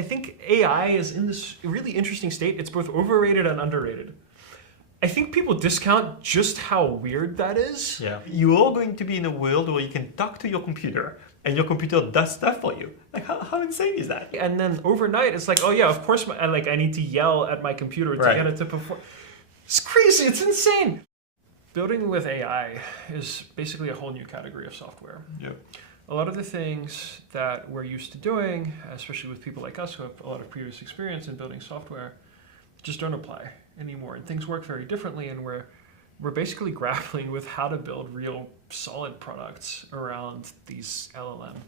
I think AI is in this really interesting state. It's both overrated and underrated. I think people discount just how weird that is. Yeah. You're all going to be in a world where you can talk to your computer and your computer does stuff for you. Like, how insane is that? And then overnight, it's like, oh yeah, of course, I need to yell at my computer to get it to perform. It's crazy. It's insane. Building with AI is basically a whole new category of software. Yeah. A lot of the things that we're used to doing, especially with people like us who have a lot of previous experience in building software, just don't apply anymore. And things work very differently, and we're basically grappling with how to build real solid products around these LLM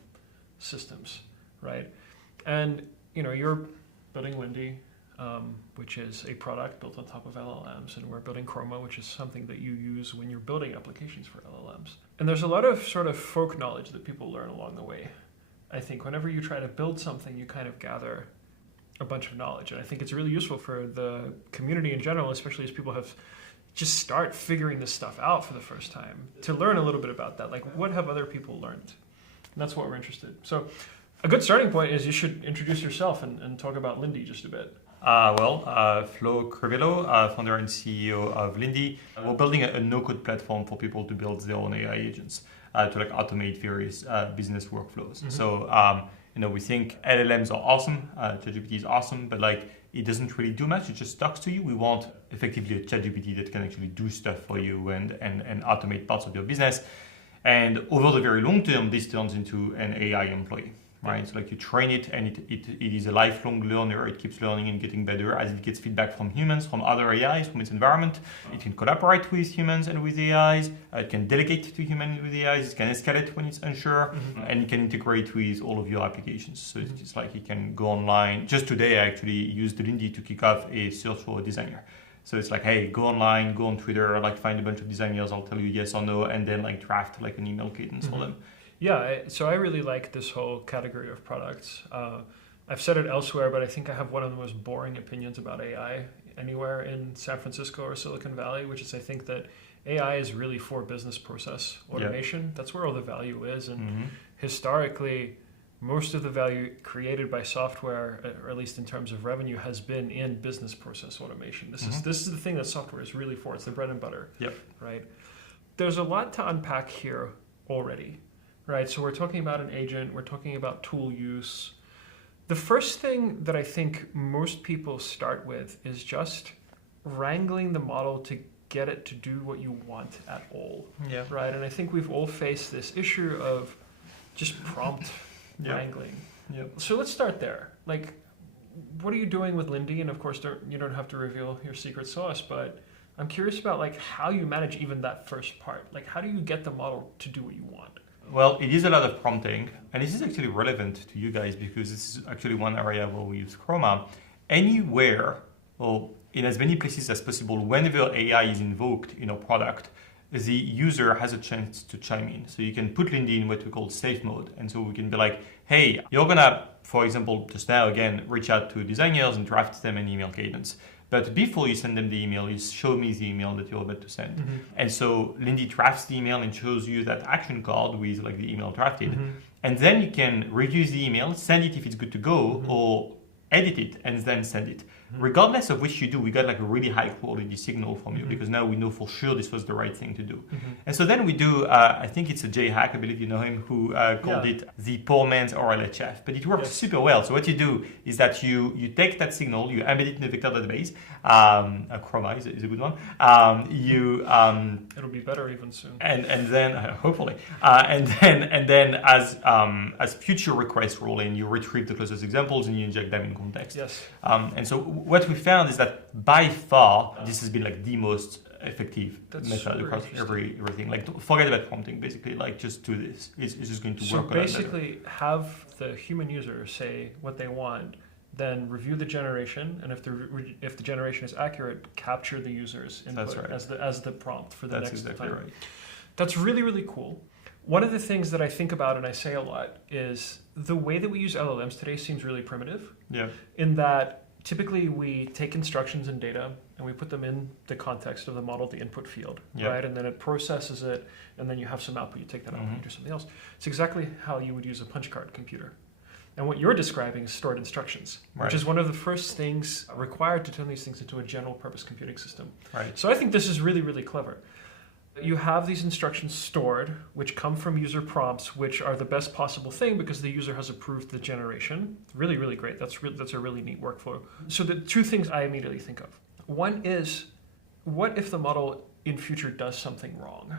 systems, right? And you're building Lindy, which is a product built on top of LLMs, and we're building Chroma, which is something that you use when you're building applications for LLMs. And there's a lot of sort of folk knowledge that people learn along the way. I think whenever you try to build something, you kind of gather a bunch of knowledge. And I think it's really useful for the community in general, especially as people have just start figuring this stuff out for the first time, to learn a little bit about that. Like, what have other people learned? And that's what we're interested in. So a good starting point is you should introduce yourself and talk about Lindy just a bit. Flo Crivello, founder and CEO of Lindy. We're building a no-code platform for people to build their own AI agents to like automate various business workflows. So we think LLMs are awesome, ChatGPT is awesome, but like it doesn't really do much. It just talks to you. We want effectively a ChatGPT that can actually do stuff for you and automate parts of your business. And over the very long term, this turns into an AI employee. Right, so like you train it, and it is a lifelong learner. It keeps learning and getting better as it gets feedback from humans, from other AIs, from its environment. It can collaborate with humans and with AIs. It can delegate to humans with AIs. It can escalate when it's unsure, and it can integrate with all of your applications. So it's like it can go online. Just today, I actually used Lindy to kick off a search for a designer. So it's like, hey, go online, go on Twitter, like find a bunch of designers. I'll tell you yes or no, and then like draft like an email cadence for them. Yeah, so I really like this whole category of products. I've said it elsewhere, but I think I have one of the most boring opinions about AI anywhere in San Francisco or Silicon Valley, which is I think that AI is really for business process automation. That's where all the value is. And historically, most of the value created by software, or at least in terms of revenue, has been in business process automation. This is the thing that software is really for. It's the bread and butter, right? There's a lot to unpack here already. Right, so we're talking about an agent, we're talking about tool use. The first thing that I think most people start with is just wrangling the model to get it to do what you want at all. Right, and I think we've all faced this issue of just prompt wrangling. So let's start there. Like, what are you doing with Lindy? And of course, you don't have to reveal your secret sauce, but I'm curious about like how you manage even that first part. Like, how do you get the model to do what you want? Well, it is a lot of prompting, and this is actually relevant to you guys because this is actually one area where we use Chroma. Anywhere, or in as many places as possible, whenever AI is invoked in a product, the user has a chance to chime in. So you can put Lindy in what we call safe mode. And so we can be like, hey, you're gonna, for example, just now again, reach out to designers and draft them an email cadence. But before you send them the email, you show me the email that you're about to send. And so Lindy drafts the email and shows you that action card with like the email drafted. And then you can review the email, send it if it's good to go, or edit it and then send it. Regardless of which you do, we got like a really high quality signal from you because now we know for sure this was the right thing to do. And so then we do, I think it's a Jay Hack, I believe you know him, who called it the poor man's RLHF, but it works super well. So what you do is that you take that signal, you embed it in a vector database, Chroma is a good one. It'll be better even soon. And then hopefully, and then as future requests roll in, you retrieve the closest examples and you inject them in context. And so what we found is that by far this has been like the most effective method across everything. Like forget about prompting, basically. Like just do this. It's just going to work. So basically, have the human user say what they want, then review the generation, and if the generation is accurate, capture the user's input as the prompt for the next time. That's really, really cool. One of the things that I think about and I say a lot is the way that we use LLMs today seems really primitive. In that typically we take instructions and data and we put them in the context of the model, the input field, right? And then it processes it, and then you have some output. You take that output, you do something else. It's exactly how you would use a punch card computer. And what you're describing is stored instructions, which is one of the first things required to turn these things into a general purpose computing system. Right. So I think this is really, really clever. You have these instructions stored, which come from user prompts, which are the best possible thing because the user has approved the generation. Really, really great. That's a really neat workflow. So the two things I immediately think of. One is, what if the model in future does something wrong,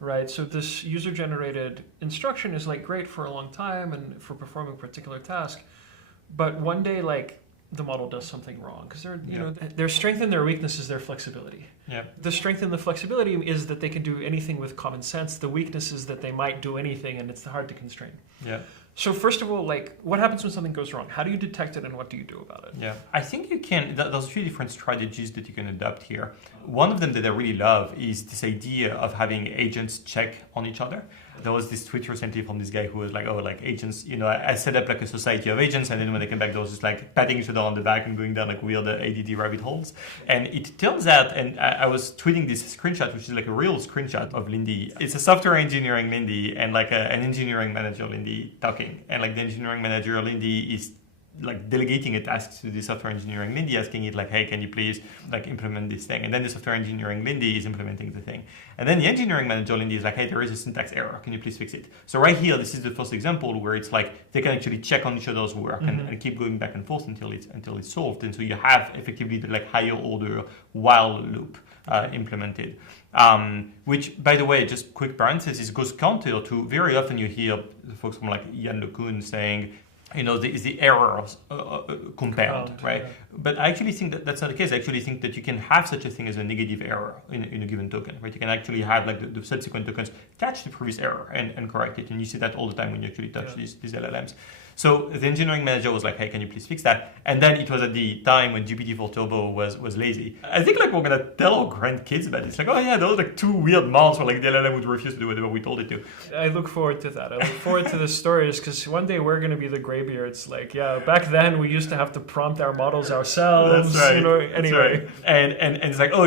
right? So this user-generated instruction is like great for a long time and for performing a particular task, but one day like the model does something wrong because their strength and their weakness is their flexibility. Yeah. The strength and the flexibility is that they can do anything with common sense. The weakness is that they might do anything and it's hard to constrain. Yeah. So first of all, like, what happens when something goes wrong? How do you detect it and what do you do about it? Yeah, I think you can, there's a few different strategies that you can adopt here. One of them that I really love is this idea of having agents check on each other. There was this tweet recently from this guy who was like, oh, like agents, I set up like a society of agents, and then when they came back, they was just like patting each other on the back and going down like weird ADD rabbit holes. And it turns out, and I was tweeting this screenshot, which is like a real screenshot of Lindy. It's a software engineering Lindy and like an engineering manager Lindy talking. And like the engineering manager Lindy is like delegating a task to the software engineering Lindy, asking it like, hey, can you please like implement this thing? And then the software engineering Lindy is implementing the thing. And then the engineering manager Lindy is like, hey, there is a syntax error. Can you please fix it? So right here, this is the first example where it's like they can actually check on each other's work and keep going back and forth until it's solved. And so you have effectively the like higher order while loop implemented. Which, by the way, just quick parenthesis, goes counter to very often you hear folks from like Yann LeCun saying, the errors compound, right? Yeah. But I actually think that that's not the case. I actually think that you can have such a thing as a negative error in a given token, right? You can actually have like the subsequent tokens catch the previous error and correct it. And you see that all the time when you actually touch these LLMs. So the engineering manager was like, hey, can you please fix that? And then it was at the time when GPT-4 Turbo was lazy. I think like we're going to tell our grandkids about it. It's like, oh yeah, there was like 2 weird months where like the LLM would refuse to do whatever we told it to. I look forward to that. I look forward to the stories because one day we're going to be the graybeards. Like, yeah, back then we used to have to prompt our models ourselves. That's right. Anyway. That's right. And it's like, oh,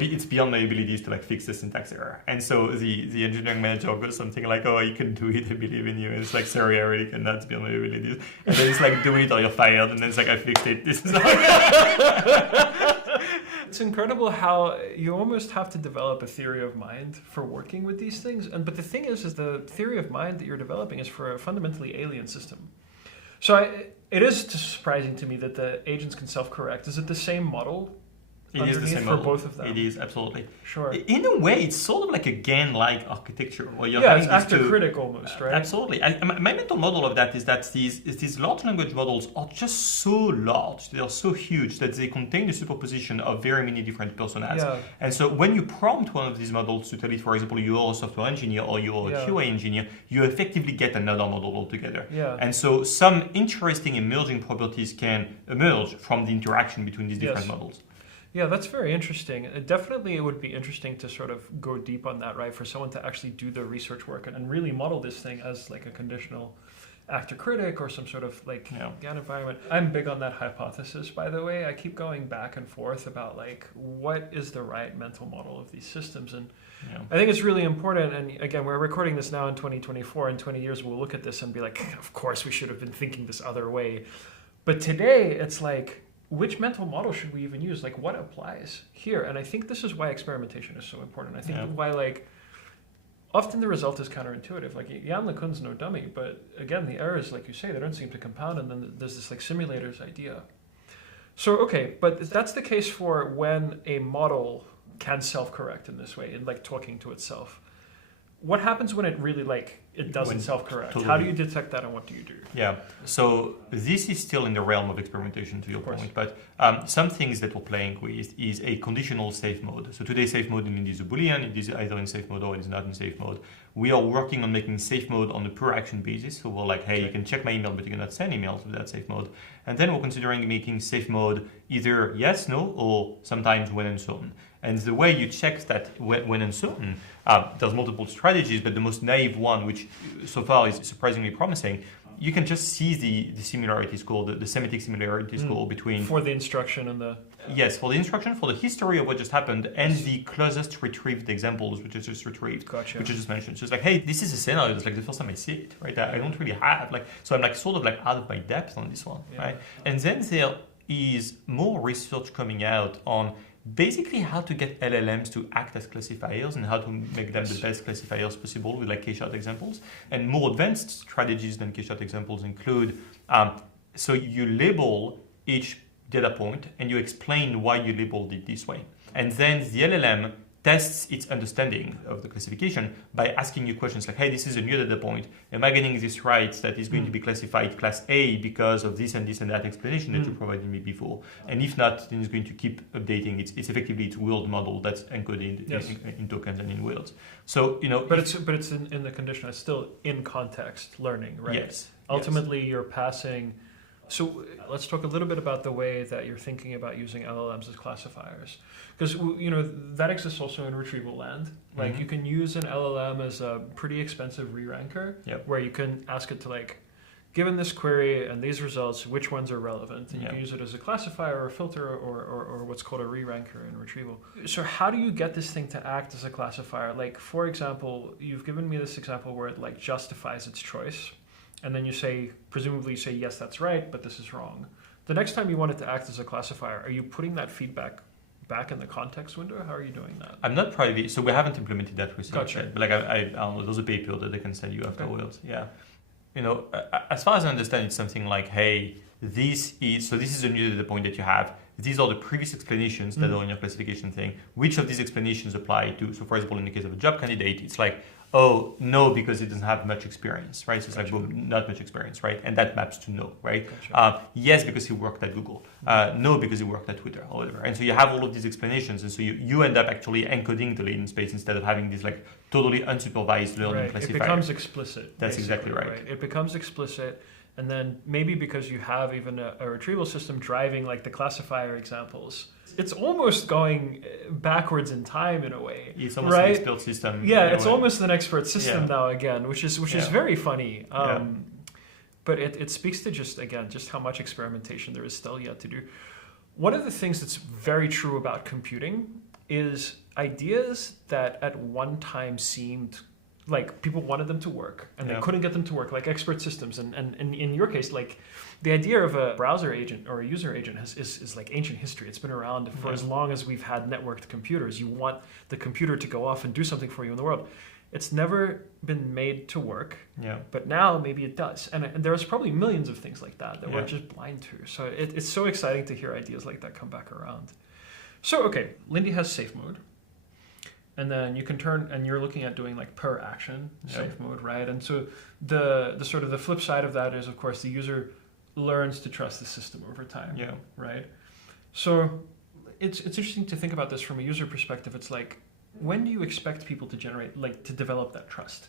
it's beyond my abilities to like fix the syntax error. And so the engineering manager goes something like, oh, you can do it, I believe in you. And it's like, sorry, I really cannot, it's beyond my abilities. And then it's like, do it or you're fired. And then it's like, I fixed it. This is It's incredible how you almost have to develop a theory of mind for working with these things. But the thing is the theory of mind that you're developing is for a fundamentally alien system. So it is surprising to me that the agents can self-correct. Is it the same model? It is the same for model. Both of them. It is, absolutely. Sure. In a way, it's sort of like a GAN-like architecture. Where you're it's actor-critic almost, right? Absolutely. My mental model of that is that these large language models are just so large, they are so huge that they contain the superposition of very many different personas. Yeah. And so when you prompt one of these models to tell it, for example, you're a software engineer or you're a QA engineer, you effectively get another model altogether. Yeah. And so some interesting emerging properties can emerge from the interaction between these different models. Yeah, that's very interesting. Definitely it would be interesting to sort of go deep on that, right? For someone to actually do the research work and really model this thing as like a conditional actor-critic or some sort of like GAN environment. I'm big on that hypothesis, by the way. I keep going back and forth about like what is the right mental model of these systems. And I think it's really important. And again, we're recording this now in 2024. In 20 years, we'll look at this and be like, of course, we should have been thinking this other way. But today, it's like, which mental model should we even use? Like what applies here? And I think this is why experimentation is so important. I think why like often the result is counterintuitive. Like Yann LeCun's no dummy, but again, the errors, like you say, they don't seem to compound. And then there's this like simulators idea. So, okay, but that's the case for when a model can self-correct in this way, in like talking to itself. What happens when it really it doesn't self-correct? Totally. How do you detect that and what do you do? Yeah, so this is still in the realm of experimentation to your point, but some things that we're playing with is a conditional safe mode. So today safe mode in Lindy is a Boolean, it is either in safe mode or it is not in safe mode. We are working on making safe mode on a per action basis. So we're like, hey, you can check my email, but you cannot send emails with that safe mode. And then we're considering making safe mode either yes, no, or sometimes when uncertain. And the way you check that when uncertain, there's multiple strategies, but the most naive one, which so far is surprisingly promising, you can just see the similarity score, the semantic similarity score between... For the instruction and the... Yes, for the instruction, for the history of what just happened, and the closest retrieved examples, which is just retrieved, Gotcha. which I just mentioned. So it's like, hey, this is a scenario that's like the first time I see it, right? I don't really have, like, so I'm like sort of like out of my depth on this one, right? And then there is more research coming out on basically how to get LLMs to act as classifiers and how to make them the best classifiers possible with like K-shot examples. And more advanced strategies than K-shot examples include, so you label each data point and you explain why you labeled it this way. And then the LLM tests its understanding of the classification by asking you questions like, hey, this is a new data point. Am I getting this right that is going to be classified class A because of this and this and that explanation that you provided me before? And if not, then it's going to keep updating. It's effectively its world model that's encoded in tokens and in words. So, you know... But it's in the conditional, it's still in context learning, right? Yes. Ultimately, you're passing... So let's talk a little bit about the way that you're thinking about using LLMs as classifiers. Because, you know, that exists also in retrieval land. Like, you can use an LLM as a pretty expensive re-ranker, where you can ask it to, like, given this query and these results, which ones are relevant? And you can use it as a classifier or a filter or what's called a re-ranker in retrieval. So how do you get this thing to act as a classifier? Like, for example, you've given me this example where it, like, justifies its choice. And then you say, presumably you say, yes, that's right, but this is wrong. The next time you want it to act as a classifier, are you putting that feedback back in the context window? How are you doing that? I'm not private, so we haven't implemented that research Gotcha. yet. But like, I don't know, there's a paper that they can send you afterwards. Yeah. You know, as far as I understand, it's something like, hey, this is a new data point that you have. These are the previous explanations that are in your classification thing. Which of these explanations apply to? So for example, in the case of a job candidate, it's like, oh, no, because it doesn't have much experience, right? So it's like, well, not much experience, right? And that maps to no, right? Yes, because he worked at Google. No, because he worked at Twitter or whatever. And so you have all of these explanations. And so you end up actually encoding the latent space instead of having this like totally unsupervised learning classifier. It becomes explicit. That's exactly right. It becomes explicit. And then maybe because you have even a retrieval system driving like the classifier examples, it's almost going backwards in time in a way. It's almost an expert system. Yeah, it's almost an expert system now again, which is very funny. But it speaks to just how much experimentation there is still yet to do. One of the things that's very true about computing is ideas that at one time seemed like people wanted them to work and they couldn't get them to work, like expert systems. And in your case, like the idea of a browser agent or a user agent is like ancient history. It's been around for as long as we've had networked computers. You want the computer to go off and do something for you in the world. It's never been made to work, but now maybe it does. And there's probably millions of things like that we're just blind to. So it's so exciting to hear ideas like that come back around. So, okay, Lindy has safe mode. And then you can turn, and you're looking at doing like per action safe mode, right? And so the sort of the flip side of that is, of course, the user learns to trust the system over time, right? So it's interesting to think about this from a user perspective. It's like, when do you expect people to to develop that trust?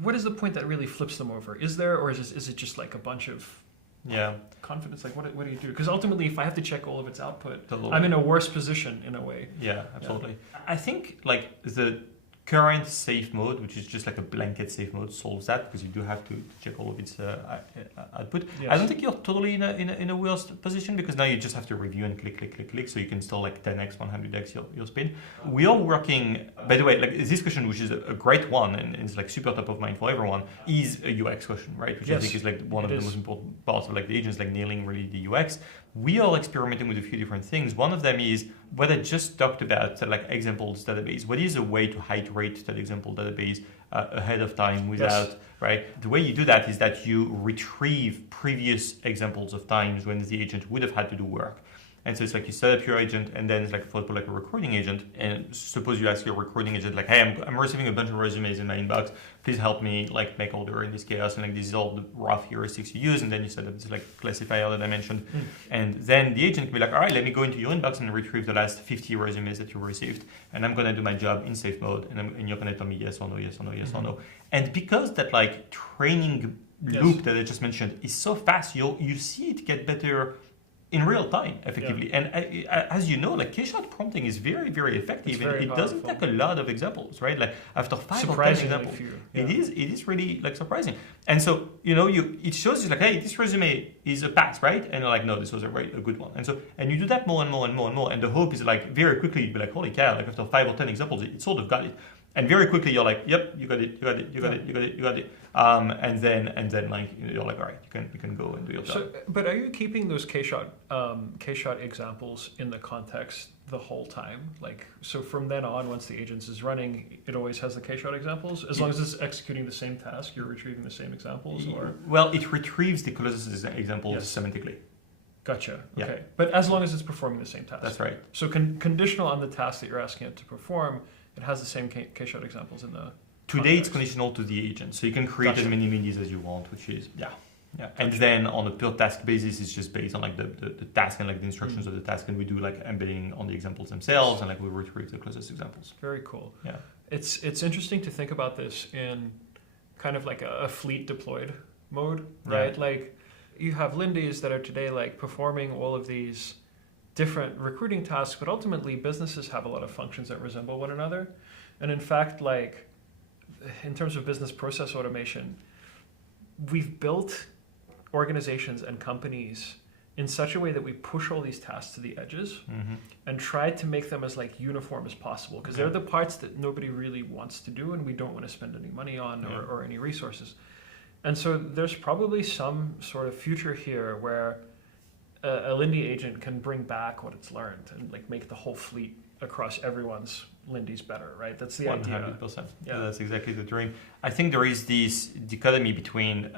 What is the point that really flips them over? Is there, or is it just like a bunch of confidence? Like, what do you do? Because ultimately, if I have to check all of its output, I'm in a worse position in a way. Yeah, absolutely. I think like the current safe mode, which is just like a blanket safe mode, solves that because you do have to check all of its output. I don't think you're totally in a worse position because now you just have to review and click, so you can still like 10x, 100x your speed. We are working, by the way, like this question, which is a great one and it's like super top of mind for everyone, is a UX question, right? Which I think is like one of the most important parts of like the agents, like nailing really the UX. We are experimenting with a few different things. One of them is what I just talked about, like examples database. What is a way to hydrate that example database ahead of time without, right? The way you do that is that you retrieve previous examples of times when the agent would have had to do work. And so it's like you set up your agent, and then it's like, for example, like a recruiting agent. And suppose you ask your recruiting agent, like, hey, I'm receiving a bunch of resumes in my inbox. Please help me like make order in this chaos. And like these are all the rough heuristics you use. And then you set up this like classifier that I mentioned. And then the agent can be like, all right, let me go into your inbox and retrieve the last 50 resumes that you received. And I'm going to do my job in safe mode. And you're going to tell me yes or no, yes or no, yes or no. And because that like training loop that I just mentioned is so fast, you see it get better in real time, effectively. And as you know, like K-shot prompting is very, very effective. It's very and it doesn't powerful. take a lot of examples, right? Like after 5 or 10 Surprisingly examples, few. it is really like surprising. And so, it shows you like, hey, this resume is a pass, right? And you're like, no, this was a good one. And you do that more and more and more and more. And the hope is like very quickly you'd be like, holy cow, like after 5 or 10 examples, it sort of got it. And very quickly you're like, yep, you got it. And then like you're like, all right, you can go and do your job. So, but are you keeping those K-shot examples in the context the whole time? Like, so from then on, once the agent is running, it always has the K-shot examples? As long as it's executing the same task, you're retrieving the same examples? Or Well, it retrieves the closest examples semantically. Gotcha. Yeah. Okay. But as long as it's performing the same task. That's right. So conditional on the task that you're asking it to perform, it has the same K-shot examples in the Today it's conditional to the agent, so you can create as many Lindys as you want, which is And then on a per task basis, it's just based on like the task and like the instructions of the task, and we do like embedding on the examples themselves, and like we retrieve the closest examples. Very cool. Yeah, it's interesting to think about this in kind of like a fleet deployed mode, right? Yeah. Like you have Lindys that are today like performing all of these different recruiting tasks, but ultimately businesses have a lot of functions that resemble one another, and in fact, like in terms of business process automation, we've built organizations and companies in such a way that we push all these tasks to the edges and try to make them as like uniform as possible, because they're the parts that nobody really wants to do and we don't want to spend any money on or any resources. And so there's probably some sort of future here where a Lindy agent can bring back what it's learned and like make the whole fleet across everyone's Lindy's better, right? That's the idea. 100%. Yeah, that's exactly the dream. I think there is this dichotomy between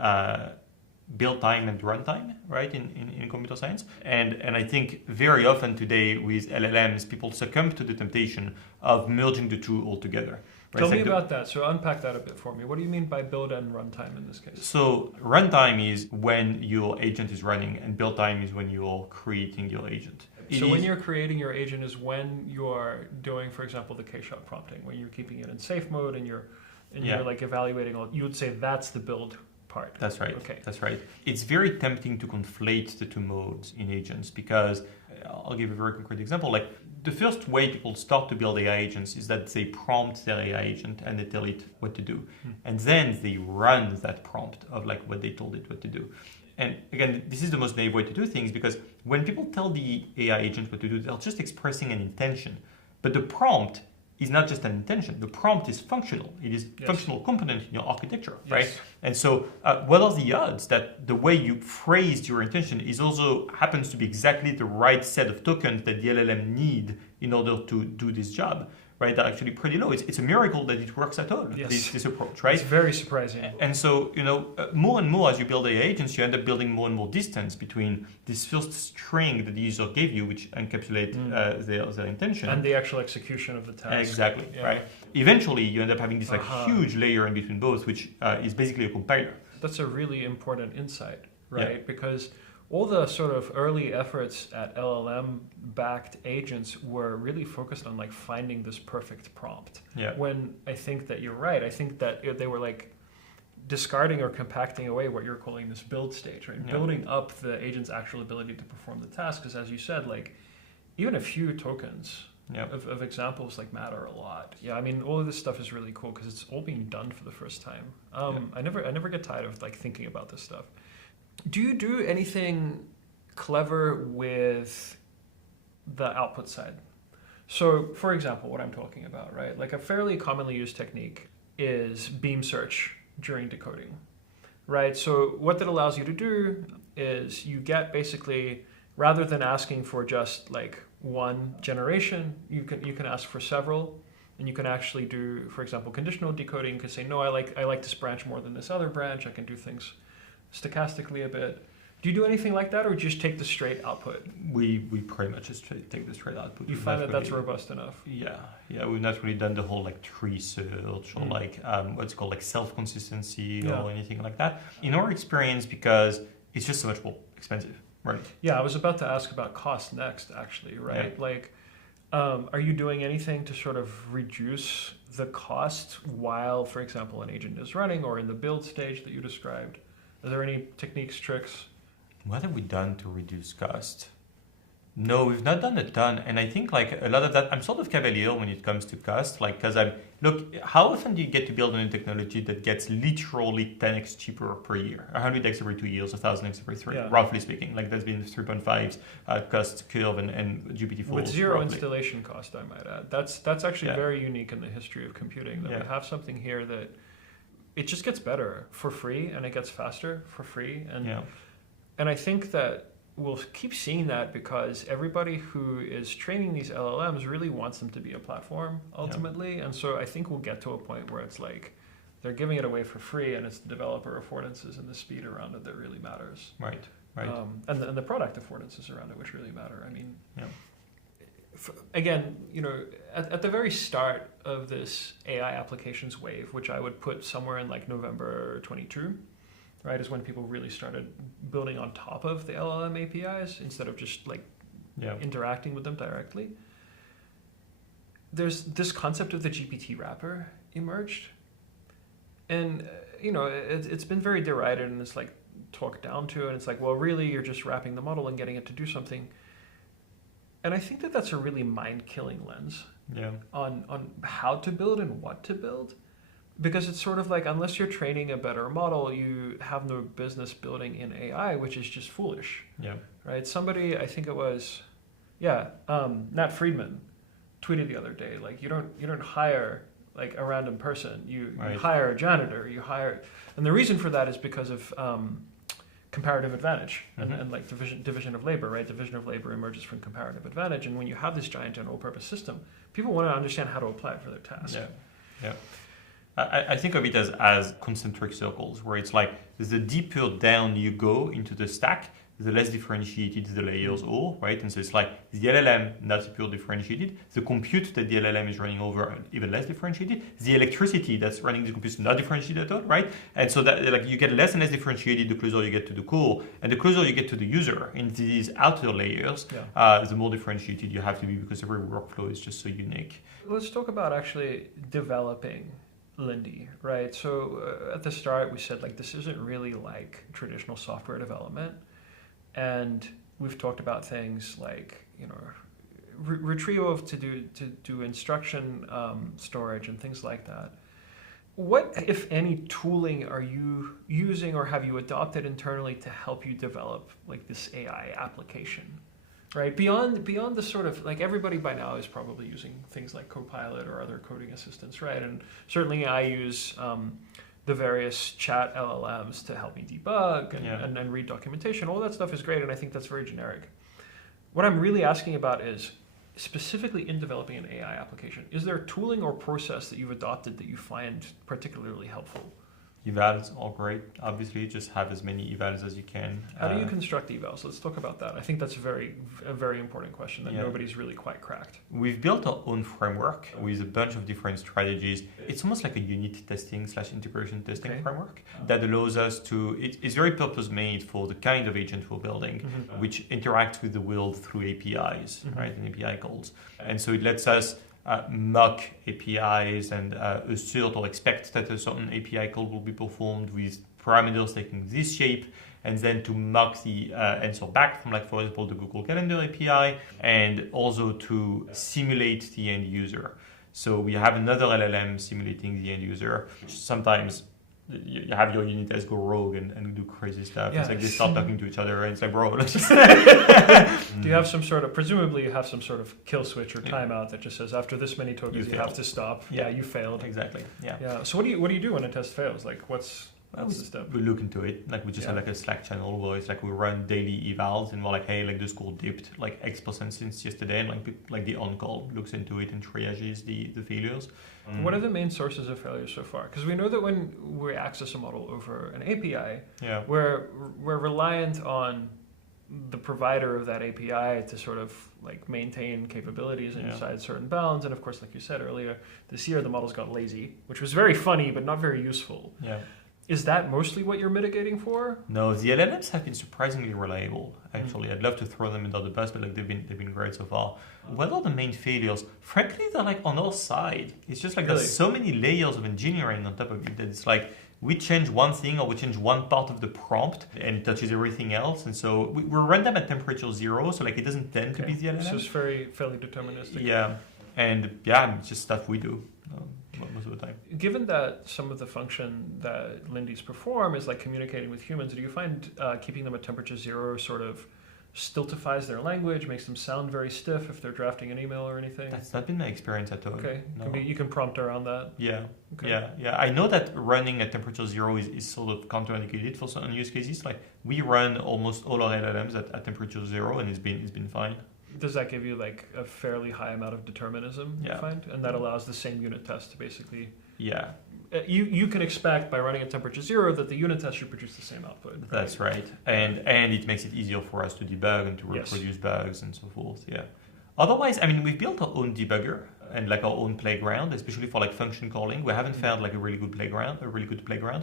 build time and runtime, right, in computer science. And I think very often today with LLMs, people succumb to the temptation of merging the two altogether. Right? Tell me about that. So unpack that a bit for me. What do you mean by build and runtime in this case? So runtime is when your agent is running, and build time is when you're creating your agent. So when you're creating your agent is when you are doing, for example, the K-shot prompting, when you're keeping it in safe mode and you're like evaluating all. You would say that's the build part. That's right. Okay. That's right. It's very tempting to conflate the two modes in agents, because I'll give a very concrete example. Like the first way people start to build AI agents is that they prompt their AI agent and they tell it what to do. And then they run that prompt of like what they told it what to do. And again, this is the most naive way to do things, because when people tell the AI agent what to do, they're just expressing an intention. But the prompt is not just an intention. The prompt is functional. It is a functional component in your architecture, right? And so what are the odds that the way you phrased your intention is also happens to be exactly the right set of tokens that the LLM need in order to do this job? Right, they're actually pretty low. It's a miracle that it works at all, this approach, right? It's very surprising. And so, more and more as you build AI agents, you end up building more and more distance between this first string that the user gave you, which encapsulate their intention. And the actual execution of the task. Exactly, right? Eventually, you end up having this huge layer in between both, which is basically a compiler. That's a really important insight, right? Because all the sort of early efforts at LLM-backed agents were really focused on like finding this perfect prompt. Yeah. When I think that you're right, I think that they were like discarding or compacting away what you're calling this build stage, right? Yeah. Building up the agent's actual ability to perform the task, because as you said, like even a few tokens of examples like matter a lot. Yeah, I mean, all of this stuff is really cool because it's all being done for the first time. I never get tired of like thinking about this stuff. Do you do anything clever with the output side? So, for example, what I'm talking about, right? Like a fairly commonly used technique is beam search during decoding, right? So what that allows you to do is you get basically, rather than asking for just like one generation, you can ask for several, and you can actually do, for example, conditional decoding. You can say, no, I like this branch more than this other branch. I can do things stochastically a bit. Do you do anything like that, or just take the straight output? We pretty much just take the straight output. You find that that's robust enough? Yeah, we've not really done the whole like tree search or like what's called like self-consistency or anything like that. In our experience, because it's just so much more expensive, right? Yeah, I was about to ask about cost next, actually, right? Yeah. Like, are you doing anything to sort of reduce the cost while, for example, an agent is running or in the build stage that you described? Are there any techniques, tricks? What have we done to reduce cost? No, we've not done a ton, and I think like a lot of that, I'm sort of cavalier when it comes to cost, like because look, how often do you get to build a new technology that gets literally 10x cheaper per year, 100x every 2 years, 1000x every 3, roughly speaking, like that's been 3.5's cost curve and GPT-4 with zero roughly. installation cost, I might add. That's actually very unique in the history of computing, that we have something here that it just gets better for free, and it gets faster for free, and I think that we'll keep seeing that because everybody who is training these LLMs really wants them to be a platform ultimately. And so I think we'll get to a point where it's like they're giving it away for free, and it's the developer affordances and the speed around it that really matters. Right. And the product affordances around it which really matter. I mean, again, at the very start of this AI applications wave, which I would put somewhere in like November 22, right, is when people really started building on top of the LLM APIs instead of just like interacting with them directly. There's this concept of the GPT wrapper emerged, and it's been very derided, and it's like talked down to, and it's like, well, really, you're just wrapping the model and getting it to do something. And I think that that's a really mind-killing lens on how to build and what to build. Because it's sort of like, unless you're training a better model, you have no business building in AI, which is just foolish. Right? Somebody, I think it was, Nat Friedman tweeted the other day, like you don't hire like a random person. You hire a janitor. And the reason for that is because of comparative advantage and like division of labor. Right? Division of labor emerges from comparative advantage, and when you have this giant general purpose system, people want to understand how to apply it for their task. I think of it as concentric circles, where it's like the deeper down you go into the stack, the less differentiated the layers are, right? And so it's like the LLM not super differentiated, the compute that the LLM is running over even less differentiated, the electricity that's running the compute is not differentiated at all, right? And so that like you get less and less differentiated the closer you get to the core, and the closer you get to the user in these outer layers, the more differentiated you have to be, because every workflow is just so unique. Let's talk about actually developing Lindy, right? So at the start we said like this isn't really like traditional software development, and we've talked about things like retrieval to do instruction storage and things like that. What, if any, tooling are you using or have you adopted internally to help you develop like this AI application? Right, beyond the sort of like everybody by now is probably using things like Copilot or other coding assistants, right? And certainly I use the various chat LLMs to help me debug and read documentation. All that stuff is great, and I think that's very generic. What I'm really asking about is specifically in developing an AI application, is there tooling or process that you've adopted that you find particularly helpful? Evals are great. Obviously, just have as many evals as you can. How do you construct evals? Let's talk about that. I think that's a very important question that nobody's really quite cracked. We've built our own framework with a bunch of different strategies. It's almost like a unit testing / integration testing framework that allows us to, it's very purpose-made for the kind of agent we're building, which interacts with the world through APIs, right, and API calls. And so it lets us mock APIs and assert or expect that a certain API call will be performed with parameters taking this shape, and then to mock the answer back from, like, for example, the Google Calendar API, and also to simulate the end user. So we have another LLM simulating the end user. Sometimes you have your unit tests go rogue and do crazy stuff. It's like they start talking to each other, and it's like, bro. Do you have some sort of, presumably you have some sort of kill switch or timeout that just says after this many tokens you have to stop. You failed. Exactly. Yeah. So what do you do when a test fails? Like what's the step? We look into it. Like we just have like a Slack channel where it's like we run daily evals, and we're like, hey, like the score dipped like X% since yesterday, and like the on-call looks into it and triages the failures. What are the main sources of failure so far? Because we know that when we access a model over an API, we're reliant on the provider of that API to sort of like maintain capabilities inside certain bounds. And of course, like you said earlier, this year the models got lazy, which was very funny but not very useful. Is that mostly what you're mitigating for? No, the LLMs have been surprisingly reliable. Actually, I'd love to throw them under the bus, but like they've been great so far. What are the main failures? Frankly, they're like on our side. It's just like there's so many layers of engineering on top of it that it's like we change one thing or we change one part of the prompt and it touches everything else. And so we run them at temperature 0, so like it doesn't tend to be the LLM. So it's fairly deterministic. Yeah, and yeah, it's just stuff we do most of the time. Given that some of the function that Lindy's perform is like communicating with humans, do you find keeping them at temperature 0 sort of stultifies their language, makes them sound very stiff if they're drafting an email or anything? That's not been my experience at all. Okay, No. you can prompt around that. Yeah, Okay. yeah. I know that running at temperature 0 is sort of counterindicated for certain use cases. Like we run almost all our LLMs at temperature 0, and it's been fine. Does that give you like a fairly high amount of determinism, you find? And that allows the same unit test to basically... Yeah. You can expect by running at temperature 0 that the unit test should produce the same output. Right? That's right. And it makes it easier for us to debug and to reproduce bugs and so forth. Yeah. Otherwise, I mean, we've built our own debugger and like our own playground, especially for like function calling. We haven't found like a really good playground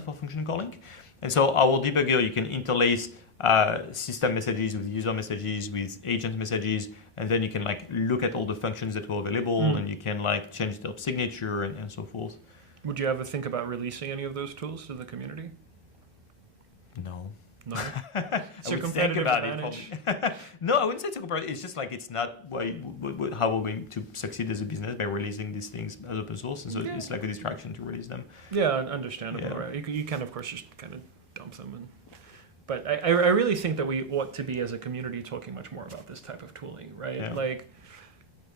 for function calling. And so our debugger, you can interlace system messages with user messages with agent messages, and then you can like look at all the functions that were available and you can like change their signature and so forth. Would you ever think about releasing any of those tools to the community? No. No. It's your competitive advantage. No, I wouldn't say it's a competitive. It's just like it's not how we're going to succeed as a business by releasing these things as open source, and so it's like a distraction to release them. Yeah, understandable, right? You can of course just kind of dump them. But I really think that we ought to be as a community talking much more about this type of tooling, right? Yeah. Like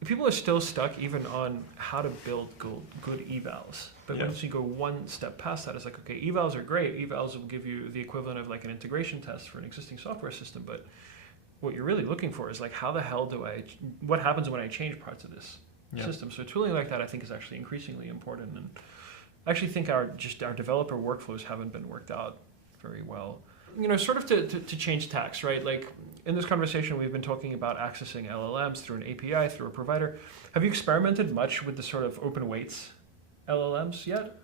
people are still stuck even on how to build good evals. But once you go one step past that, it's like, okay, evals are great. Evals will give you the equivalent of like an integration test for an existing software system. But what you're really looking for is like, how the hell what happens when I change parts of this system? So tooling like that, I think, is actually increasingly important. And I actually think our developer workflows haven't been worked out very well. Sort of to change tax, right? Like in this conversation, we've been talking about accessing LLMs through an API, through a provider. Have you experimented much with the sort of open weights LLMs yet?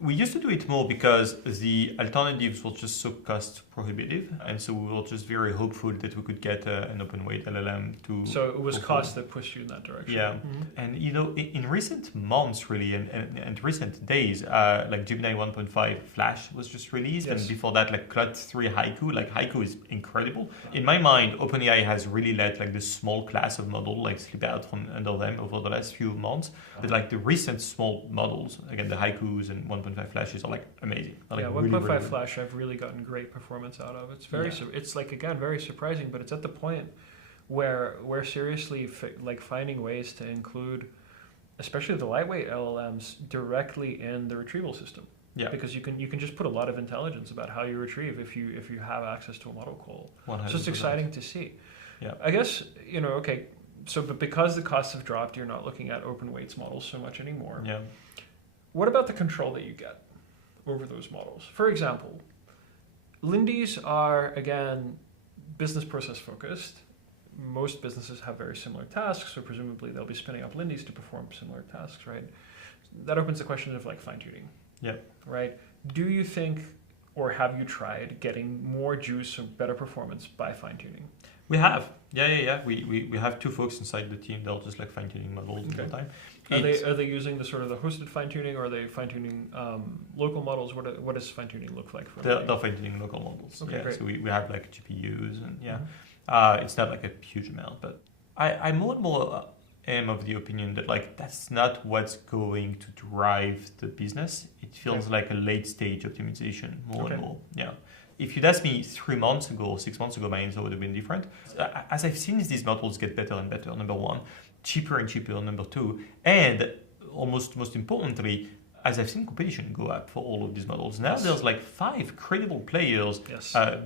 We used to do it more because the alternatives were just so cost prohibitive, and so we were just very hopeful that we could get an open weight LLM to. So it was cost that pushed you in that direction. Yeah, and in recent months, really, and recent days, like Gemini 1.5 Flash was just released, and before that, like Claude 3 Haiku. Like Haiku is incredible. In my mind, OpenAI has really let like the small class of model like slip out from under them over the last few months. But like the recent small models, again the Haikus and 1.5 Flashes are like amazing. They're, like, 1.5 Flash I've really gotten great performance out of. It's it's like, again, very surprising, but it's at the point where we're seriously finding ways to include, especially the lightweight LLMs, directly in the retrieval system. Yeah. Because you can just put a lot of intelligence about how you retrieve if you have access to a model call. 100%. So it's exciting to see. Yeah. I guess, okay, so but because the costs have dropped, you're not looking at open weights models so much anymore. Yeah. What about the control that you get over those models? For example, Lindy's are, again, business process focused. Most businesses have very similar tasks, so presumably they'll be spinning up Lindy's to perform similar tasks, right? That opens the question of like fine-tuning. Yeah. Right? Do you think, or have you tried getting more juice or better performance by fine-tuning? We have. Yeah. We have two folks inside the team. They'll just like fine-tuning models all the time. Are they using the sort of the hosted fine-tuning, or are they fine-tuning local models? What does fine-tuning look like for them? They're fine-tuning local models. Okay, great. So we have like GPUs and it's not like a huge amount, but I more and more am of the opinion that like that's not what's going to drive the business. It feels like a late stage optimization more and more. Yeah. If you'd asked me 3 months ago or 6 months ago, my answer would have been different. As I've seen these models get better and better, number one, cheaper and cheaper, number two, and almost most importantly, as I've seen competition go up for all of these models. Now there's like 5 credible players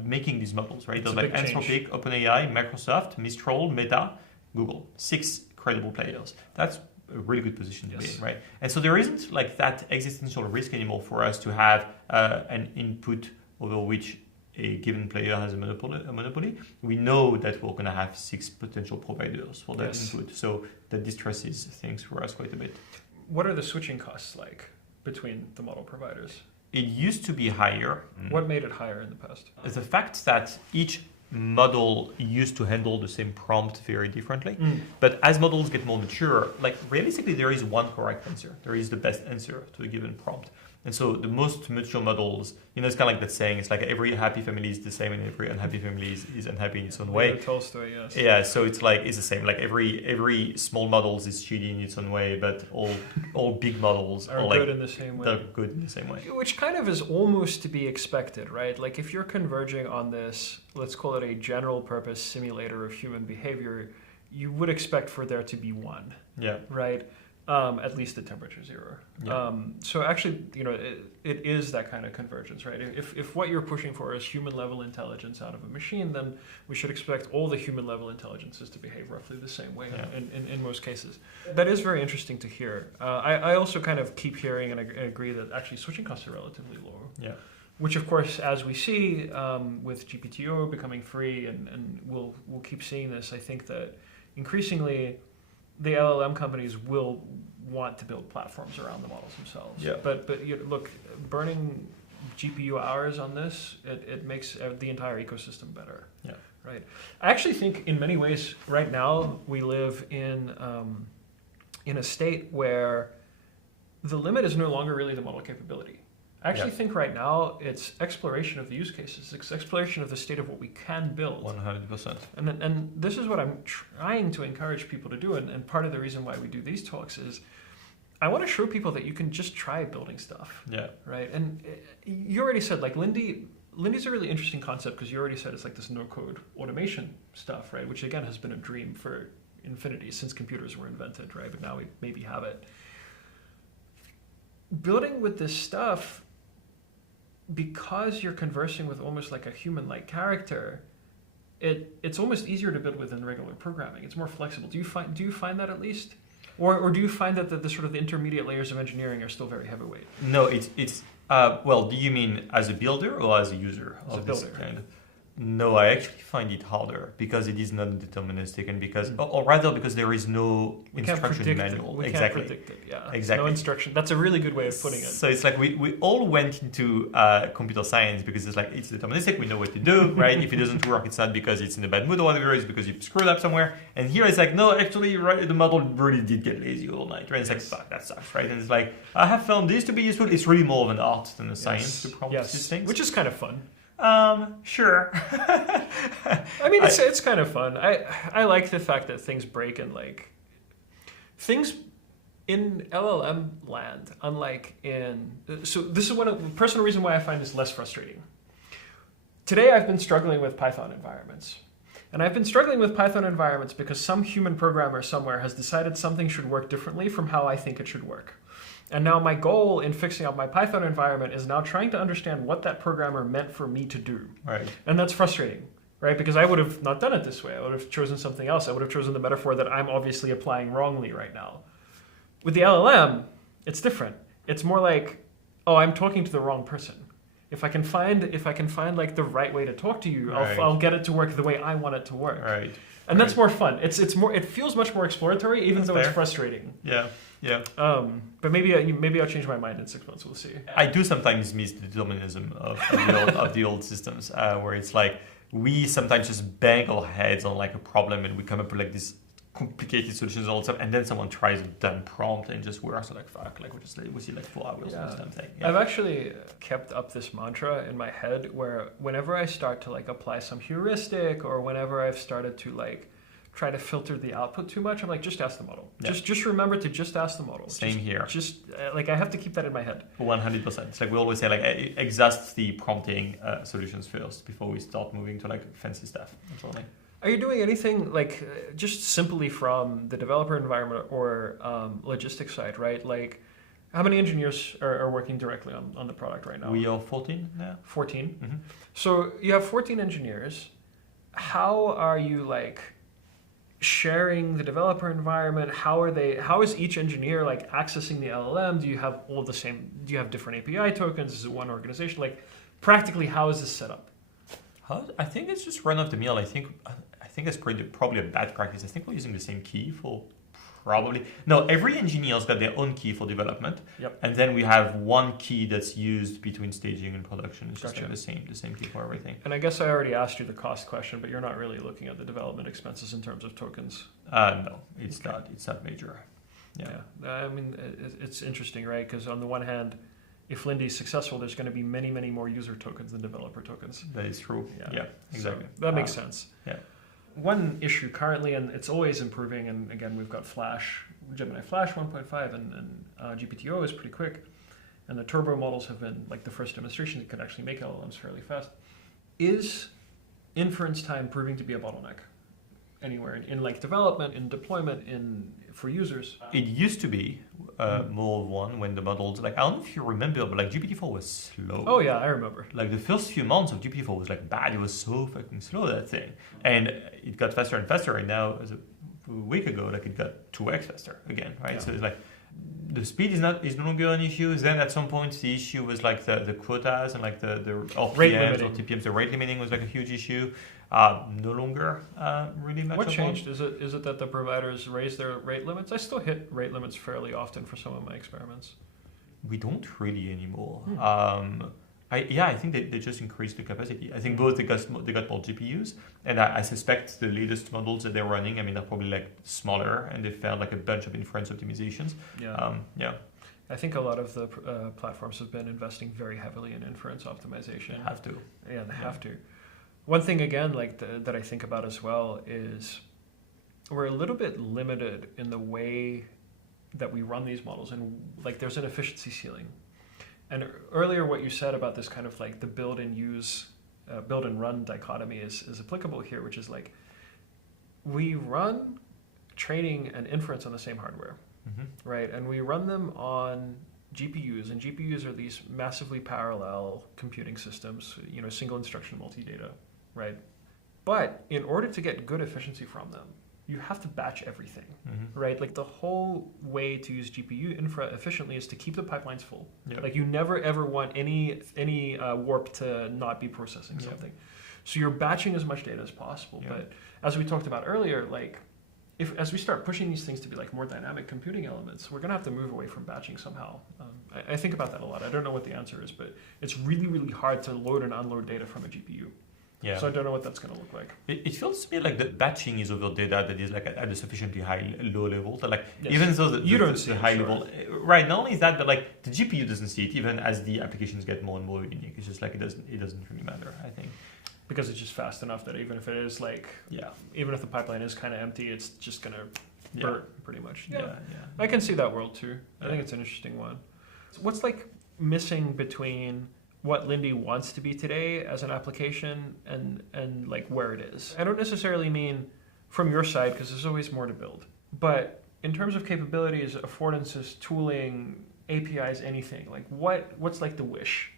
making these models, right? There's like Anthropic, OpenAI, Microsoft, Mistral, Meta, Google. 6 credible players. That's a really good position to be in, right? And so there isn't like that existential risk anymore for us to have an input over which a given player has a monopoly. We know that we're going to have 6 potential providers for that input. So that distresses things for us quite a bit. What are the switching costs like between the model providers? It used to be higher. What made it higher in the past? The fact that each model used to handle the same prompt very differently. But as models get more mature, like realistically, there is one correct answer. There is the best answer to a given prompt. And so the most mature models, it's kind of like that saying, it's like every happy family is the same and every unhappy family is unhappy in its own way. Tolstoy, yes. Yeah, so it's the same. Like every small models is shitty in its own way, but all big models are good in the same way. They're good in the same way. Which kind of is almost to be expected, right? Like if you're converging on this, let's call it a general purpose simulator of human behavior, you would expect for there to be one. Yeah. Right? At least at temperature 0. Yeah. So actually, it is that kind of convergence, right? If what you're pushing for is human level intelligence out of a machine, then we should expect all the human level intelligences to behave roughly the same way in most cases. That is very interesting to hear. I also kind of keep hearing and agree that actually switching costs are relatively low. Yeah. Which, of course, as we see with GPTO becoming free, and we'll keep seeing this, I think that increasingly the LLM companies will want to build platforms around the models themselves. Yeah. But look, burning GPU hours on this, it makes the entire ecosystem better. Yeah. Right. I actually think in many ways right now we live in a state where the limit is no longer really the model capability. I actually think right now it's exploration of the use cases. It's exploration of the state of what we can build. 100%. And this is what I'm trying to encourage people to do. And part of the reason why we do these talks is I want to show people that you can just try building stuff. Yeah. Right. And you already said, like, Lindy's a really interesting concept because you already said it's like this no-code automation stuff, right? Which again has been a dream for infinity since computers were invented, right? But now we maybe have it. Building with this stuff, because you're conversing with almost like a human-like character, it's almost easier to build with than regular programming. It's more flexible. Do you find that at least, or do you find that the sort of the intermediate layers of engineering are still very heavyweight? No, it's well. Do you mean as a builder or as a user of this kind? No, I actually find it harder because it is not deterministic, and because, or rather, because there is no instruction manual. We can't predict it. Yeah, exactly. No instruction. That's a really good way of putting it. So it's like we all went into computer science because it's deterministic. We know what to do, right? If it doesn't work, it's not because it's in a bad mood or whatever. It's because you screwed up somewhere. And here it's like, no, actually, right? The model really did get lazy all night, right? It's like, fuck, that sucks, right? And it's like, I have found this to be useful. It's really more of an art than a science to prompt these things, which is kind of fun. Sure. I mean, it's kind of fun. I like the fact that things break and like things in LLM land, unlike so this is one of the personal reason why I find this less frustrating. Today I've been struggling with Python environments. And I've been struggling with Python environments because some human programmer somewhere has decided something should work differently from how I think it should work. And now my goal in fixing up my Python environment is now trying to understand what that programmer meant for me to do. Right. And that's frustrating, right? Because I would have not done it this way. I would have chosen something else. I would have chosen the metaphor that I'm obviously applying wrongly right now. With the LLM, it's different. It's more like, oh, I'm talking to the wrong person. If I can find like the right way to talk to you, right. I'll get it to work the way I want it to work. Right. And that's more fun. It feels much more exploratory, even though fair. It's frustrating. Yeah. Yeah. But maybe I'll change my mind in 6 months. We'll see. I do sometimes miss the determinism of the old systems, where it's like we sometimes just bang our heads on like a problem and we come up with like these complicated solutions all the time, and then someone tries a dumb prompt and just we're also like fuck, like we see like 4 hours on this damn thing. Yeah. I've actually kept up this mantra in my head where whenever I start to like apply some heuristic or whenever I've started to like try to filter the output too much, I'm like, just ask the model. Yeah. Just remember to just ask the model. Same here. Just like I have to keep that in my head. 100%. It's like we always say, like exhaust the prompting solutions first before we start moving to like fancy stuff. That's all. Are you doing anything like just simply from the developer environment or logistics side, right? Like, how many engineers are working directly on the product right now? We are 14 now. 14. Mm-hmm. So you have 14 engineers. How are you like sharing the developer environment? How is each engineer like accessing the LLM? Do you have all the same? Do you have different API tokens? Is it one organization? Like, practically, how is this set up? I think it's just run of the mill. I think it's probably a bad practice. I think we're using the same key for probably. No, every engineer's got their own key for development. Yep. And then we have one key that's used between staging and production. It's just Gotcha. Like the same key for everything. And I guess I already asked you the cost question, but you're not really looking at the development expenses in terms of tokens. No, it's not. It's not major. Yeah. I mean, it's interesting, right? Because on the one hand, if Lindy is successful, there's going to be many, many more user tokens than developer tokens. That is true. Yeah, exactly. So that makes sense. Yeah. One issue currently, and it's always improving, and again, we've got Gemini Flash 1.5, and GPTO is pretty quick, and the turbo models have been like the first demonstration that could actually make LLMs fairly fast. Is inference time proving to be a bottleneck anywhere in like development, in deployment, for users? It used to be more of one when the models, like, I don't know if you remember, but like GPT-4 was slow. Oh yeah, I remember. Like the first few months of GPT-4 was like bad. It was so fucking slow, that thing. And it got faster and faster. And now, as a week ago, like it got 2x faster again, right? Yeah. So it's like the speed is no longer an issue. Then at some point the issue was like the quotas and like the RPMs or TPMs. The rate limiting was like a huge issue. No longer really much. What changed? Is it that the providers raised their rate limits? I still hit rate limits fairly often for some of my experiments. We don't really anymore. I think they just increased the capacity. I think both they got more GPUs, and I suspect the latest models that they're running, I mean, they're probably like smaller, and they found like a bunch of inference optimizations. Yeah. I think a lot of the platforms have been investing very heavily in inference optimization. They have to. Yeah, they have to. One thing again, like that I think about as well is we're a little bit limited in the way that we run these models, and like there's an efficiency ceiling. And earlier, what you said about this kind of like the build and run dichotomy is applicable here, which is like we run training and inference on the same hardware, right? And we run them on GPUs, and GPUs are these massively parallel computing systems, single instruction multi-data, right? But in order to get good efficiency from them, you have to batch everything, right? Like the whole way to use GPU infra efficiently is to keep the pipelines full. Yep. Like you never ever want any warp to not be processing something. So you're batching as much data as possible. Yep. But as we talked about earlier, like as we start pushing these things to be like more dynamic computing elements, we're gonna have to move away from batching somehow. I think about that a lot. I don't know what the answer is, but it's really, really hard to load and unload data from a GPU. Yeah. So I don't know what that's going to look like. It feels to me like the batching is over data that is like at a sufficiently low level. That like even though the high level, right? Not only that, but like the GPU doesn't see it. Even as the applications get more and more unique, it's just like it doesn't really matter. I think because it's just fast enough that even if it is like even if the pipeline is kind of empty, it's just going to burn pretty much. Yeah. I can see that world too. I think it's an interesting one. What's like missing between what Lindy wants to be today as an application and like where it is? I don't necessarily mean from your side, because there's always more to build. But in terms of capabilities, affordances, tooling, APIs, anything, like what's like the wish?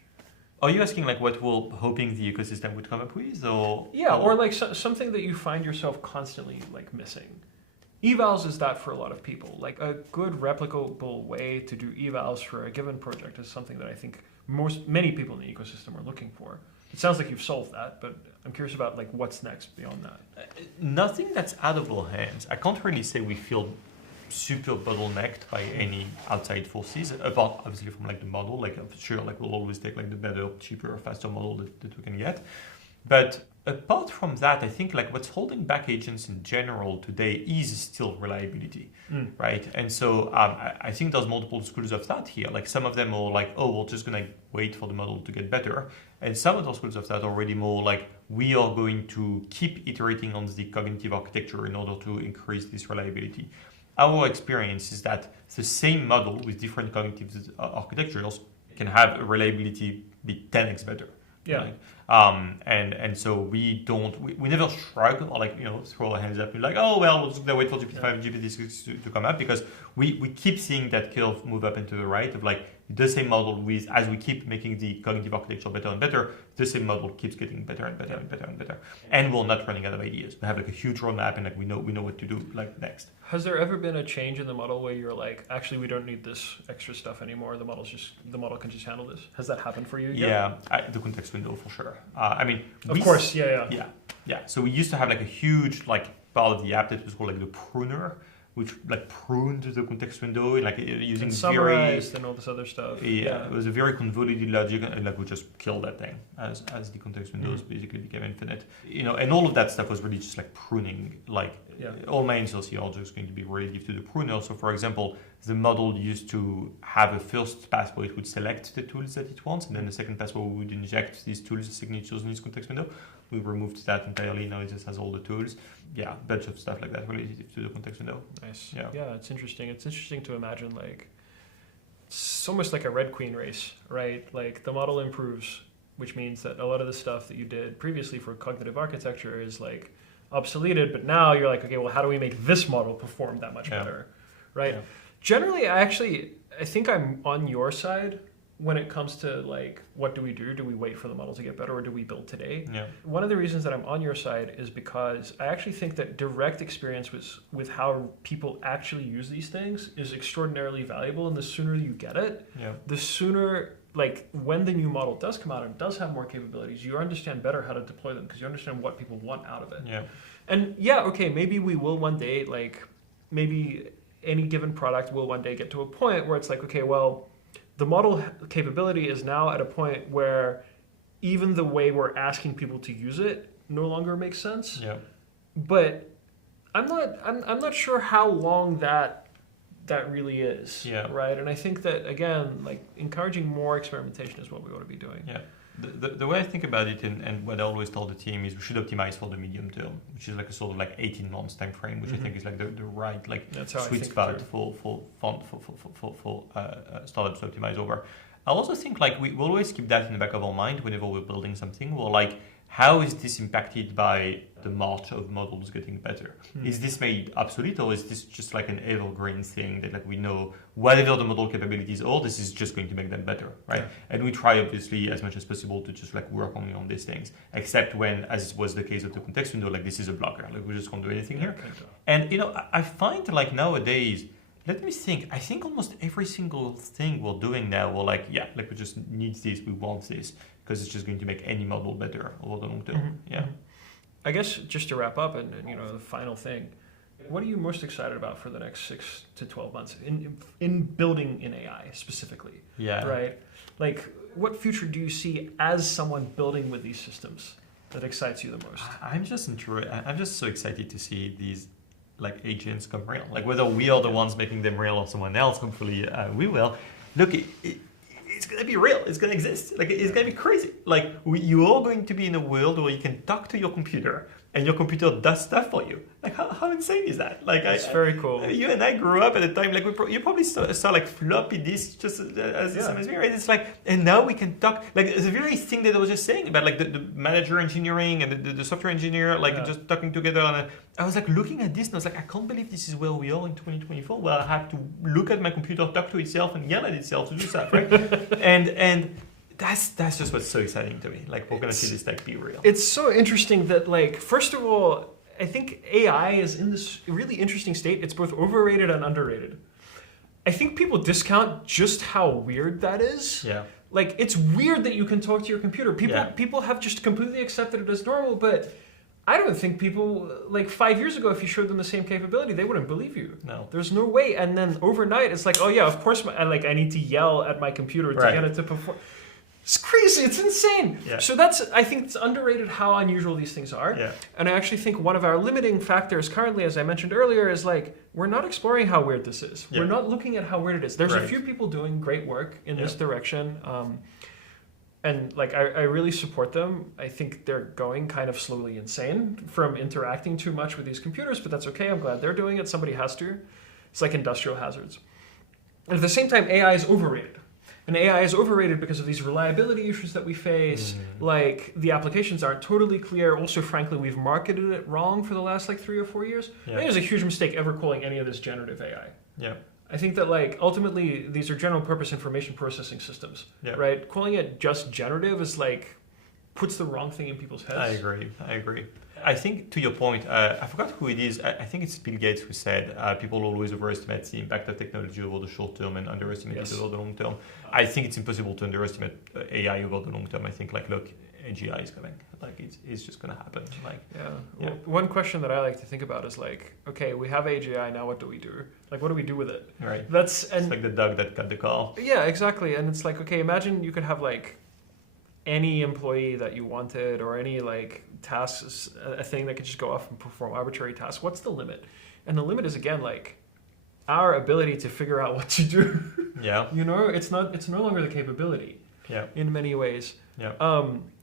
Are you asking like what we're hoping the ecosystem would come up with, or or like something that you find yourself constantly like missing? Evals is that for a lot of people. Like a good replicable way to do evals for a given project is something that I think many people in the ecosystem are looking for. It sounds like you've solved that, but I'm curious about like what's next beyond that. Nothing that's out of our hands. I can't really say we feel super bottlenecked by any outside forces, apart obviously from like the model. Like sure, like we'll always take like the better, cheaper, faster model that we can get. But apart from that, I think like what's holding back agents in general today is still reliability, right? And so I think there's multiple schools of thought here. Like some of them are like, oh, we're just gonna wait for the model to get better. And some of those schools of thought are already more like, we are going to keep iterating on the cognitive architecture in order to increase this reliability. Our experience is that the same model with different cognitive architectures can have a reliability be 10x better. Yeah. Right? And so we never shrug or like, throw our hands up and like, oh, well, we're just going to wait for GPT-5 and GPT-6 to come up, because we keep seeing that curve move up and to the right of like the same model with, as we keep making the cognitive architecture better and better, the same model keeps getting better and better and better and better. And we're not running out of ideas. We have like a huge roadmap and like we know what to do like next. Has there ever been a change in the model where you're like, actually, we don't need this extra stuff anymore. The model can just handle this. Has that happened for you yet? Yeah, the context window for sure. Of course, yeah. So we used to have like a huge like part of the app that was called like the pruner, which like pruned the context window, like using and summarized and all this other stuff. Yeah, it was a very convoluted logic, and like we just killed that thing as the context windows basically became infinite. And all of that stuff was really just like pruning. Like all my insults here are just going to be relative to the pruner. So for example, the model used to have a first pass where it would select the tools that it wants, and then the second pass where we would inject these tools signatures in this context window. We removed that entirely. Now it just has all the tools. Yeah, a bunch of stuff like that related to the context window. Nice. Yeah, it's interesting. It's interesting to imagine like it's almost like a Red Queen race, right? Like the model improves, which means that a lot of the stuff that you did previously for cognitive architecture is like obsoleted, but now you're like, okay, well, how do we make this model perform that much better, right? Yeah. Generally, I think I'm on your side when it comes to like, what do we do? Do we wait for the model to get better, or do we build today? Yeah. One of the reasons that I'm on your side is because I actually think that direct experience with how people actually use these things is extraordinarily valuable, and the sooner you get it, the sooner, like when the new model does come out and does have more capabilities, you understand better how to deploy them because you understand what people want out of it. Yeah. And okay, maybe we will one day, like maybe any given product will one day get to a point where it's like, okay, well, the model capability is now at a point where even the way we're asking people to use it no longer makes sense. Yeah. But I'm not sure how long that really is. Yeah. Right. And I think that again, like encouraging more experimentation is what we ought to be doing. Yeah. The way I think about it, and what I always tell the team, is we should optimize for the medium term, which is like a sort of like 18 months time frame, which I think is like the right like sweet spot for startups to optimize over. I also think like we always keep that in the back of our mind whenever we're building something. We're like, how is this impacted by the march of models getting better? Is this made obsolete, or is this just like an evergreen thing that like we know whatever the model capabilities are, this is just going to make them better, right? Yeah. And we try obviously as much as possible to just like work only on these things, except when, as was the case of the context window, like this is a blocker, like we just can't do anything here. And I find like nowadays, let me think, I think almost every single thing we're doing now, we're like, like we just need this, we want this, because it's just going to make any model better over the long term. I guess just to wrap up and the final thing, what are you most excited about for the next 6 to 12 months in building in AI specifically? Yeah. Right? Like what future do you see as someone building with these systems that excites you the most? I'm just so excited to see these like agents come real. Like whether we are the ones making them real or someone else, hopefully we will. Look, it's going to be real. It's going to exist. Like it's going to be crazy. Like you are going to be in a world where you can talk to your computer and your computer does stuff for you. Like how insane is that? Like it's very cool. You and I grew up at a time like you probably saw like floppy disks just as the same as me, right? It's like, and now we can talk. Like the very thing that I was just saying about like the manager engineering and the software engineer like just talking together. I was like looking at this and I was like, I can't believe this is where we are in 2024. Where I have to look at my computer, talk to itself, and yell at itself to do stuff, right? and that's just what's so exciting to me. Like we're gonna see this tech be real. It's so interesting that like first of all, I think AI is in this really interesting state. It's both overrated and underrated. I think people discount just how weird that is. Yeah. Like it's weird that you can talk to your computer. People have just completely accepted it as normal, but I don't think people, like 5 years ago, if you showed them the same capability, they wouldn't believe you. No. There's no way. And then overnight, it's like, oh yeah, of course, I need to yell at my computer to get it to perform. It's crazy. It's insane. Yeah. So I think it's underrated how unusual these things are. Yeah. And I actually think one of our limiting factors currently, as I mentioned earlier, is like, we're not exploring how weird this is. Yeah. We're not looking at how weird it is. There's a few people doing great work in this direction. And like, I really support them. I think they're going kind of slowly insane from interacting too much with these computers, but that's okay. I'm glad they're doing it. Somebody has to. It's like industrial hazards. And at the same time, AI is overrated. And AI is overrated because of these reliability issues that we face. Like the applications aren't totally clear. Also, frankly, we've marketed it wrong for the last like 3 or 4 years. I think it was a huge mistake ever calling any of this generative AI. Yeah. I think that like ultimately these are general purpose information processing systems, right? Calling it just generative is like puts the wrong thing in people's heads. I agree. I think to your point, I forgot who it is. I think it's Bill Gates who said people always overestimate the impact of technology over the short term and underestimate it over the long term. I think it's impossible to underestimate AI over the long term. I think like look, AGI is coming. Like it's just gonna happen. Like Well, one question that I like to think about is like, okay, we have AGI now. What do we do? Like, what do we do with it? right. It's like the dog that cut the car. Yeah, exactly. And it's like, okay, imagine you could have like any employee that you wanted or any like tasks, a thing that could just go off and perform arbitrary tasks. What's the limit? And the limit is again like our ability to figure out what to do. Yeah. You know, it's no longer the capability. Yeah. In many ways. Yeah.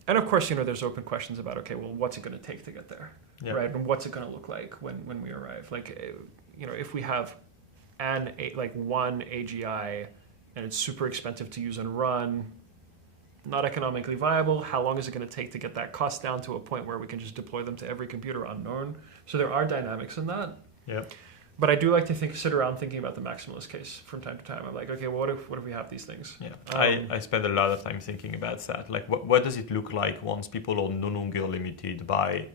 And of course, you know, there's open questions about, okay, well, what's it going to take to get there, right? And what's it going to look like when we arrive? Like, you know, if we have one AGI and it's super expensive to use and run, not economically viable, how long is it going to take to get that cost down to a point where we can just deploy them to every computer unknown? So there are dynamics in that. Yeah. But I do like to sit around thinking about the maximalist case from time to time. I'm like, okay, well, what if we have these things? Yeah, I spend a lot of time thinking about that. Like, what does it look like once people are no longer limited by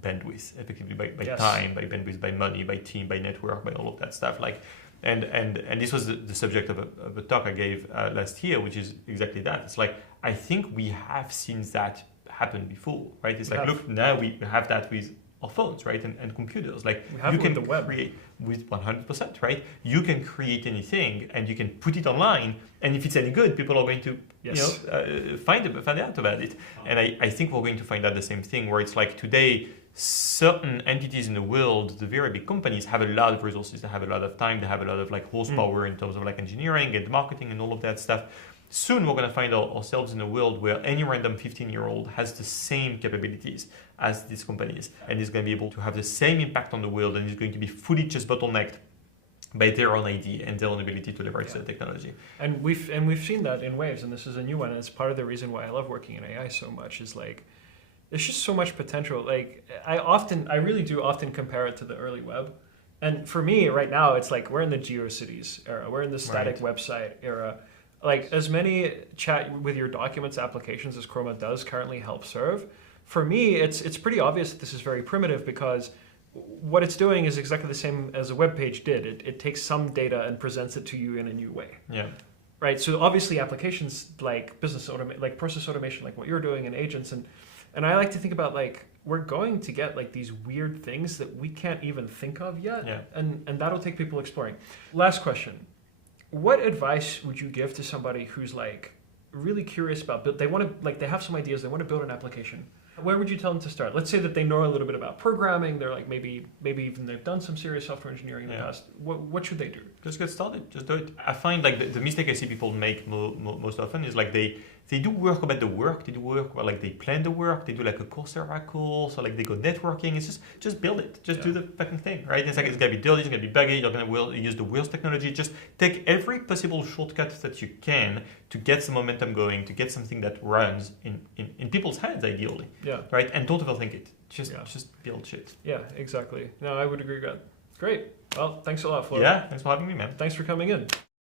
bandwidth, effectively by time, by bandwidth, by money, by team, by network, by all of that stuff. Like, and this was the subject of a talk I gave last year, which is exactly that. It's like, I think we have seen that happen before, right? It's like, look, now we have that with our phones, right, and computers. Like, you can create with 100%, right? You can create anything and you can put it online, and if it's any good, people are going to find out about it. And I think we're going to find out the same thing, where it's like today, certain entities in the world, the very big companies, have a lot of resources, they have a lot of time, they have a lot of like horsepower in terms of like engineering and marketing and all of that stuff. Soon we're going to find ourselves in a world where any random 15-year-old has the same capabilities as these companies, and is going to be able to have the same impact on the world, and is going to be fully just bottlenecked by their own idea and their own ability to leverage the technology. And we've seen that in waves, and this is a new one. And it's part of the reason why I love working in AI so much. Is like, there's just so much potential. Like I really do often compare it to the early web. And for me right now, it's like we're in the GeoCities era. We're in the static website era. Like, as many chat with your documents applications as Chroma does currently help serve, for me, it's pretty obvious that this is very primitive, because what it's doing is exactly the same as a web page did. It takes some data and presents it to you in a new way. Yeah. Right. So obviously, applications like like process automation, like what you're doing, and agents, and I like to think about like we're going to get like these weird things that we can't even think of yet, and that'll take people exploring. Last question. What advice would you give to somebody who's like really curious about they want to, like, they have some ideas, they want to build an application? Where would you tell them to start? Let's say that they know a little bit about programming. They're like maybe even they've done some serious software engineering in the past. What should they do? Just get started. Just do it. I find like the mistake I see people make most often is like they do work about the work. They do work where like they plan the work. They do like a Coursera course, or like they go networking. It's just build it. Just do the fucking thing, right? It's like it's gonna be dirty. It's gonna be buggy. You're gonna use the worst technology. Just take every possible shortcut that you can to get some momentum going, to get something that runs in people's hands, ideally. Yeah. Right. And don't overthink it. Just build shit. Yeah. Exactly. No, I would agree with that. Great. Well, thanks a lot, Flo. Yeah. Thanks for having me, man. Thanks for coming in.